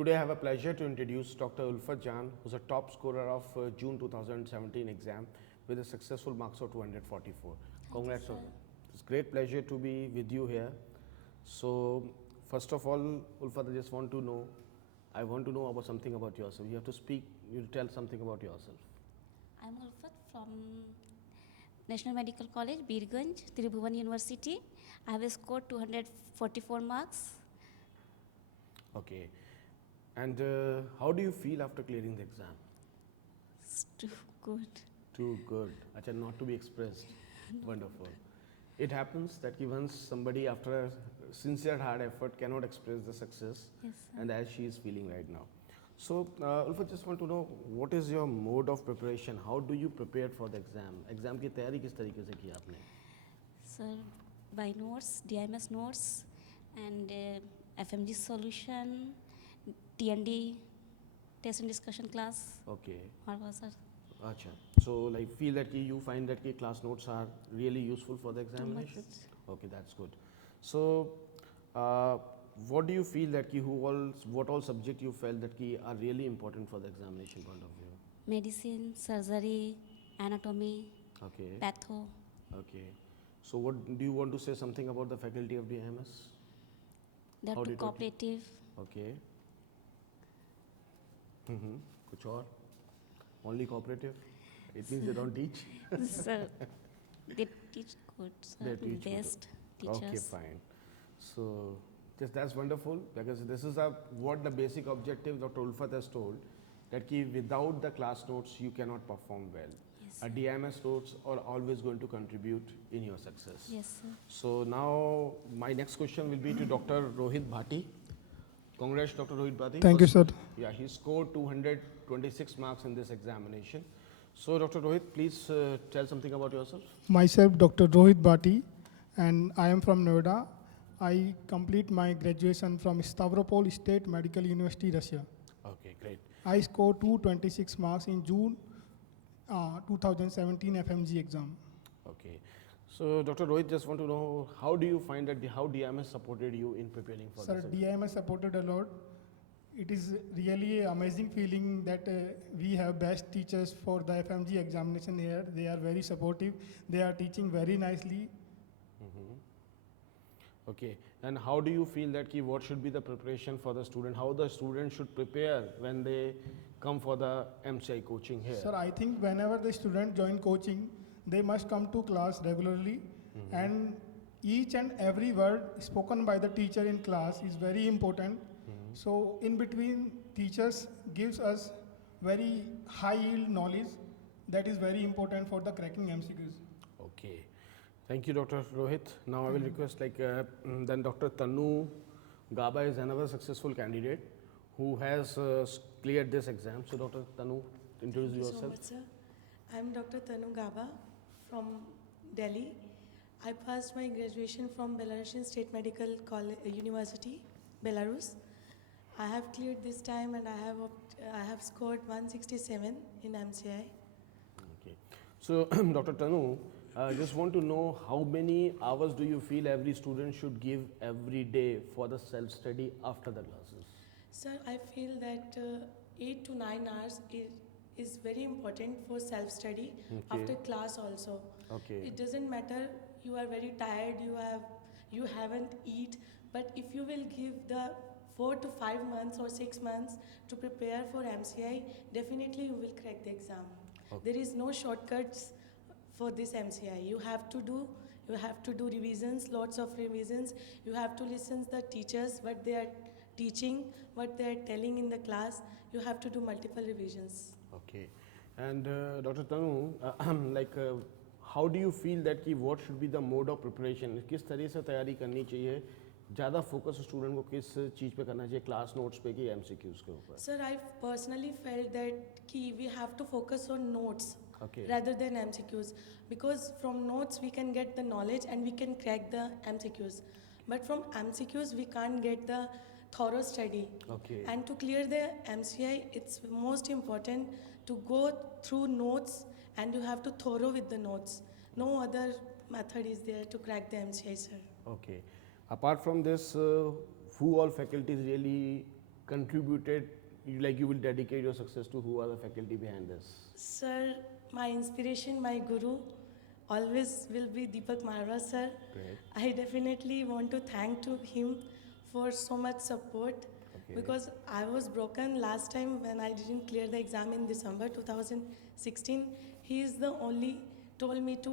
Today I have a pleasure to introduce Dr. Ulfat Jan, who's a top scorer of June 2017 exam with a successful marks of 244. Congrats, sir. Ulfat. It's a great pleasure to be with you here. So, first of all, Ulfat, I want to know about something about yourself. You have to speak, you tell something about yourself. I'm Ulfat from National Medical College, Birganj, Tribhuvan University. I have scored 244 marks. Okay. And how do you feel after clearing the exam? It's too good. Too good. Acha, not to be expressed. Wonderful. It happens that once somebody after a sincere hard effort cannot express the success, Yes, sir. and as she is feeling right now. So, Ulfa, just want to know what is your mode of preparation? How do you prepare for the exam? Exam की तैयारी किस तरीके से की आपने? Sir, by notes, DIMS notes, and FMG solution, TND, test and discussion class. Okay. What was sir? Acha. So, like, feel that you find that ki class notes are really useful for the Too much. examination? Okay, that's good. So, what do you feel that what all subject you felt that are really important for the examination point of view? Medicine, surgery, anatomy, Okay. patho. Okay. So, what do you want to say something about the faculty of DIMS? They're How too did it- cooperative. Okay. कुछ और? Only cooperative? It means they don't teach? Sir, they teach good, sir. They teach good. Best teachers. Okay, fine. So, that's wonderful because this is what the basic objective Dr. Ulfat has told that without the class notes you cannot perform well. Yes, A DIMS notes are always going to contribute in your success. yes, sir. So now my next question will be to Dr. Rohit Bhati. Congrats, Dr. Rohit Bhati. Thank you, sir. Yeah, he scored 226 marks in this examination. So, Dr. Rohit, please tell something about yourself. Myself, Dr. Rohit Bhati, and I am from Noida. I complete my graduation from Stavropol State Medical University, Russia. Okay, great. I scored 226 marks in June 2017 FMG exam. Okay. So, Dr. Rohit, just want to know how do you find that how DMS supported you in preparing for Sir, this exam? DIMS supported a lot. It is really an amazing feeling that we have best teachers for the FMG examination here. They are very supportive. They are teaching very nicely. Okay. And how do you feel that what should be the preparation for the student? How the student should prepare when they come for the MCI coaching here? Sir, I think whenever the student join coaching, they must come to class regularly, and each and every word spoken by the teacher in class is very important. So in between, teachers gives us very high yield knowledge that is very important for the cracking MCQs. Okay. Thank you, Dr. Rohit. Now I will request then Dr. Tanu Gaba is another successful candidate who has cleared this exam. So, Dr. Tanu, introduce Thank you so yourself. much, sir. I'm Dr. Tanu Gaba from Delhi. I passed my graduation from Belarusian State Medical University, Belarus. I have cleared this time and I have scored 167 in MCI. Okay. So, Dr. Tanu, just want to know how many hours do you feel every student should give every day for the self-study after the classes? Sir, I feel that 8 to 9 hours is very important for self-study after class also. Okay. It doesn't matter you are very tired, you haven't eat, but if you will give the 4 to 5 months or 6 months to prepare for MCI, definitely you will crack the exam. Okay. There is no shortcuts for this MCI. You have to do revisions, lots of revisions. You have to listen to the teachers, what they are teaching, what they are telling in the class. You have to do multiple revisions. Okay. And Dr. Tanu, how do you feel that what should be the mode of preparation? किस तरह से तैयारी करनी चाहिए? ज़्यादा focus student को किस चीज़ पे करना चाहिए? क्लास नोट्स पे कि MCQs के ऊपर? Sir, I personally felt that we have to focus on notes Okay. rather than MCQs, because from notes we can get the knowledge and we can crack the MCQs. But from MCQs we can't get the thorough study. Okay. And to clear the MCI, it's most important to go through notes and you have to thorough with the notes. No other method is there to crack the MCI, sir. Okay. Apart from this, who all faculties really contributed, like you will dedicate your success to? Who are the faculty behind this? Sir, my inspiration, my guru, always will be Deepak Marwa sir. Great. I definitely want to thank to him for so much support Okay. because I was broken last time when I didn't clear the exam in December 2016. He is the only told me to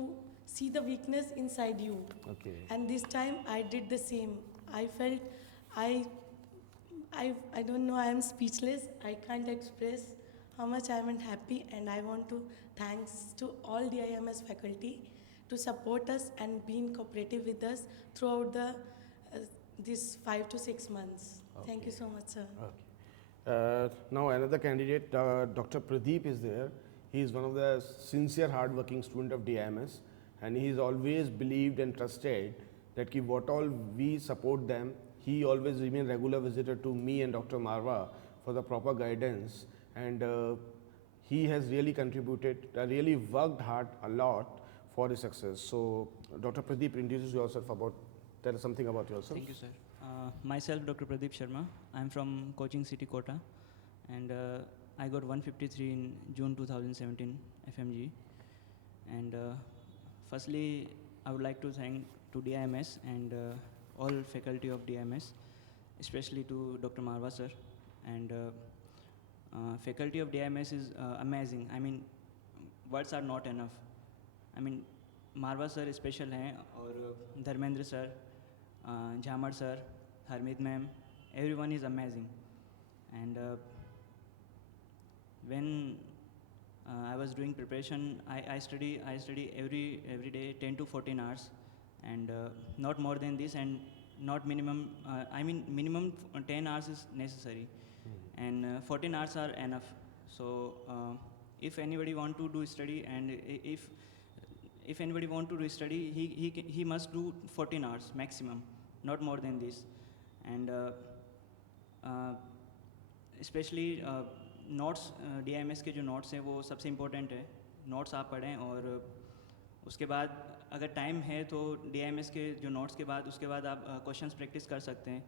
see the weakness inside you. Okay. And this time I did the same. I felt I don't know, I am speechless. I can't express how much I am happy, and I want to thanks to all the IMS faculty to support us and being cooperative with us throughout the these 5 to 6 months. Thank you Okay. so much, sir. Okay. Now another candidate, Dr. Pradeep is there. He is one of the sincere, hard-working student of DIMS, and he has always believed and trusted that ki what all we support them, he always remain regular visitor to me and Dr. Marwa for the proper guidance, and he has really contributed, really worked hard a lot for his success. So, Dr. Pradeep, introduce yourself about, tell us something about yourself. Thank you, sir. Myself, Dr. Pradeep Sharma. I'm from Coaching City, Kota, and I got 153 in June 2017 FMG. And firstly, I would like to thank to DIMS and all faculty of DIMS, especially to Dr. Marwa sir. And faculty of DIMS is amazing. I mean, words are not enough. I mean, Marwa sir special हैं और Dharmendra sir, झामर sir, Harmeet ma'am, everyone is amazing. And when I was doing preparation, I study every day 10 to 14 hours, and not more than this, and not minimum. I mean minimum 10 hours is necessary, and 14 hours are enough. So if anybody want to do study, and if anybody want to do study, he must do 14 hours maximum, not more than this. And especially notes DIMS के जो notes हैं वो सबसे important है. Notes आप पढ़ें, और उसके बाद अगर टाइम है तो DIMS के जो नोट्स के बाद उसके बाद आप क्वेश्चंस प्रैक्टिस कर सकते हैं.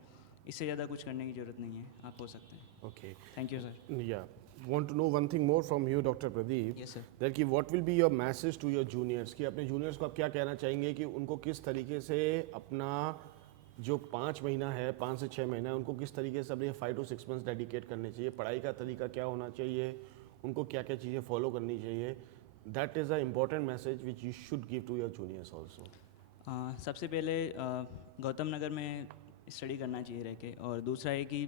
इससे ज़्यादा कुछ करने की ज़रूरत नहीं है, आप हो सकते हैं. Okay. Thank you sir. Yeah. Want to know one thing more from you, Dr. Pradeep? Yes, sir. That कि what will be your message to your juniors? कि अपने juniors को आप क्या कहना चाहेंगे कि उनको किस तरीके से अपना जो 5 महीना है, 5 से 6 महीना है, उनको किस तरीके से अपने 5 to 6 months डेडिकेट करने चाहिए, पढ़ाई का तरीका क्या होना चाहिए, उनको क्या क्या चीज़ें फॉलो करनी चाहिए. That is a important message which you should give to your juniors also. सबसे पहले गौतम नगर में स्टडी करना चाहिए रह के, और दूसरा है कि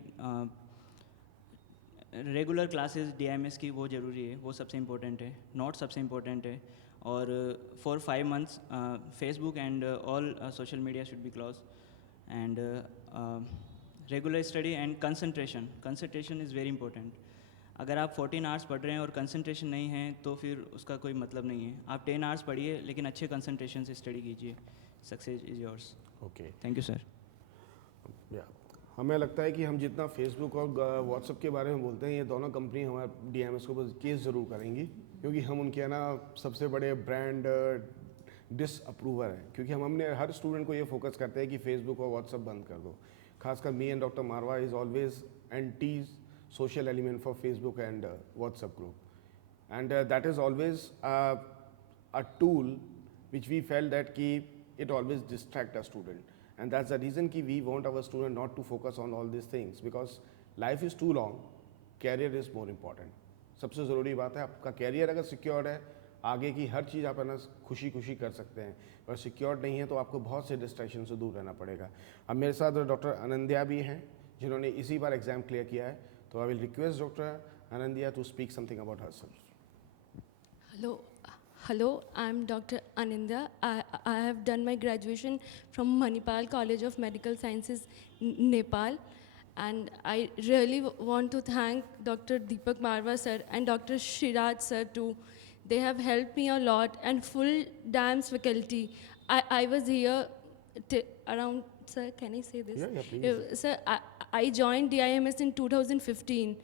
रेगुलर क्लासेस DIMS की वो ज़रूरी है, वो सबसे इम्पोर्टेंट है. नोट सबसे इम्पोर्टेंट है, और 4-5 months Facebook and all social media should be close, and regular study and concentration is very important. अगर आप 14 hours पढ़ रहे हैं और कंसंट्रेशन नहीं है तो फिर उसका कोई मतलब नहीं है. आप 10 hours पढ़िए, लेकिन अच्छे कंसंट्रेशन से स्टडी कीजिए. Success is yours. Okay. Thank you sir. या हमें लगता है कि हम जितना फेसबुक और व्हाट्सअप के बारे में बोलते हैं, ये दोनों कंपनी हमारे DIMS को केस ज़रूर करेंगी, क्योंकि हम उनके ना सबसे बड़े ब्रांड डिसअप्रूवर हैं. क्योंकि हमने हर स्टूडेंट को ये फोकस करते हैं कि फेसबुक और व्हाट्सअप बंद कर दो. खासकर me and doctor Marwa is always anti social element for Facebook and WhatsApp group, and that is always a tool which we felt that it always distract a student, and that's the reason we want our student not to focus on all these things, because life is too long, career is more important. सबसे ज़रूरी बात है, आपका career अगर secured है, आगे की हर चीज़ आप है ना खुशी खुशी कर सकते हैं. और सिक्योर्ड नहीं है तो आपको बहुत से डिस्ट्रैक्शन से दूर रहना पड़ेगा. अब मेरे साथ डॉक्टर अनंध्या भी हैं, जिन्होंने इसी बार एग्ज़ाम क्लियर किया है. So I will request Dr. Anandya to speak something about herself. Hello, I'm Dr. Anindya. I have done my graduation from Manipal College of Medical Sciences, Nepal. And I really want to thank Dr. Deepak Marwa sir and Dr. Shiraj sir too. They have helped me a lot, and full DIMS faculty. I was here around, sir, can I say this? Yeah, please. Sir, I joined DIMS in 2015.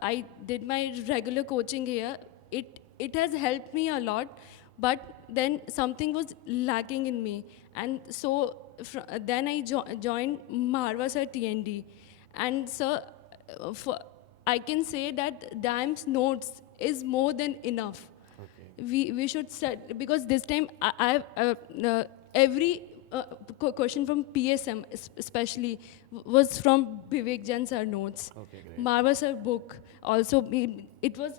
I did my regular coaching here. It has helped me a lot, but then something was lacking in me. And so then I joined Marwa sir TND. And sir, for, I can say that DIME's notes is more than enough. Okay. We should start, because this time every question from PSM especially was from Vivek Jain sir notes. Okay, great. Marva sir book also, it was,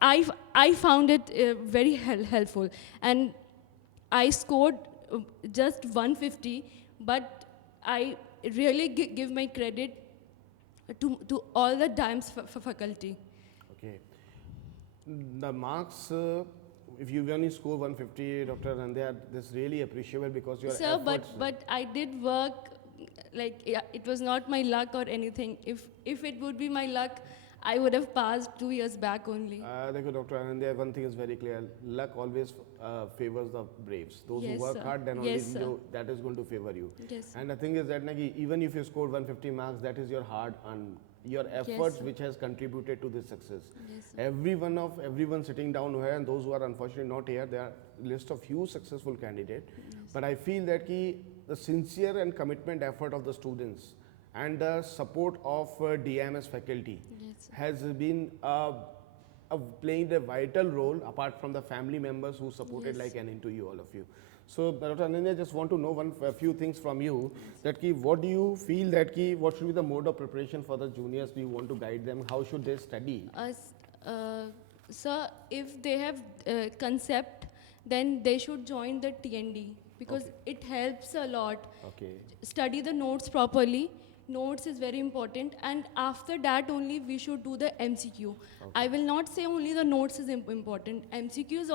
I found it very helpful, and I scored just 150, but I really give my credit to all the DIME's faculty. Okay. The marks, if you only score 150, Dr. Anandya, that's really appreciable because your Sir, efforts. but I did work, like, yeah, it was not my luck or anything. If it would be my luck, I would have passed 2 years back only. Dekho, Dr. Anandya, one thing is very clear. Luck always favors the braves. Those Yes, who work sir. hard, then only Yes, sir. that is going to favor you. Yes. And the thing is that Nagi, even if you scored 150 marks, that is your hard earned, your efforts sir. which has contributed to this success. Yes, sir. Everyone sitting down here and those who are unfortunately not here, there are list of few successful candidates. But I feel that the sincere and commitment effort of the students and the support of DIMS faculty Yes, sir. has been playing a vital role apart from the family members who supported Yes. like an into you, all of you. So, Dr. Ananya, just want to know a few things from you. That what do you feel that what should be the mode of preparation for the juniors? Do you want to guide them? How should they study? Sir, if they have concept, then they should join the TND, because Okay. it helps a lot. Okay. Study the notes properly. Notes is very important, and after that only we should do the MCQ. I will not say only the notes is important. MCQ is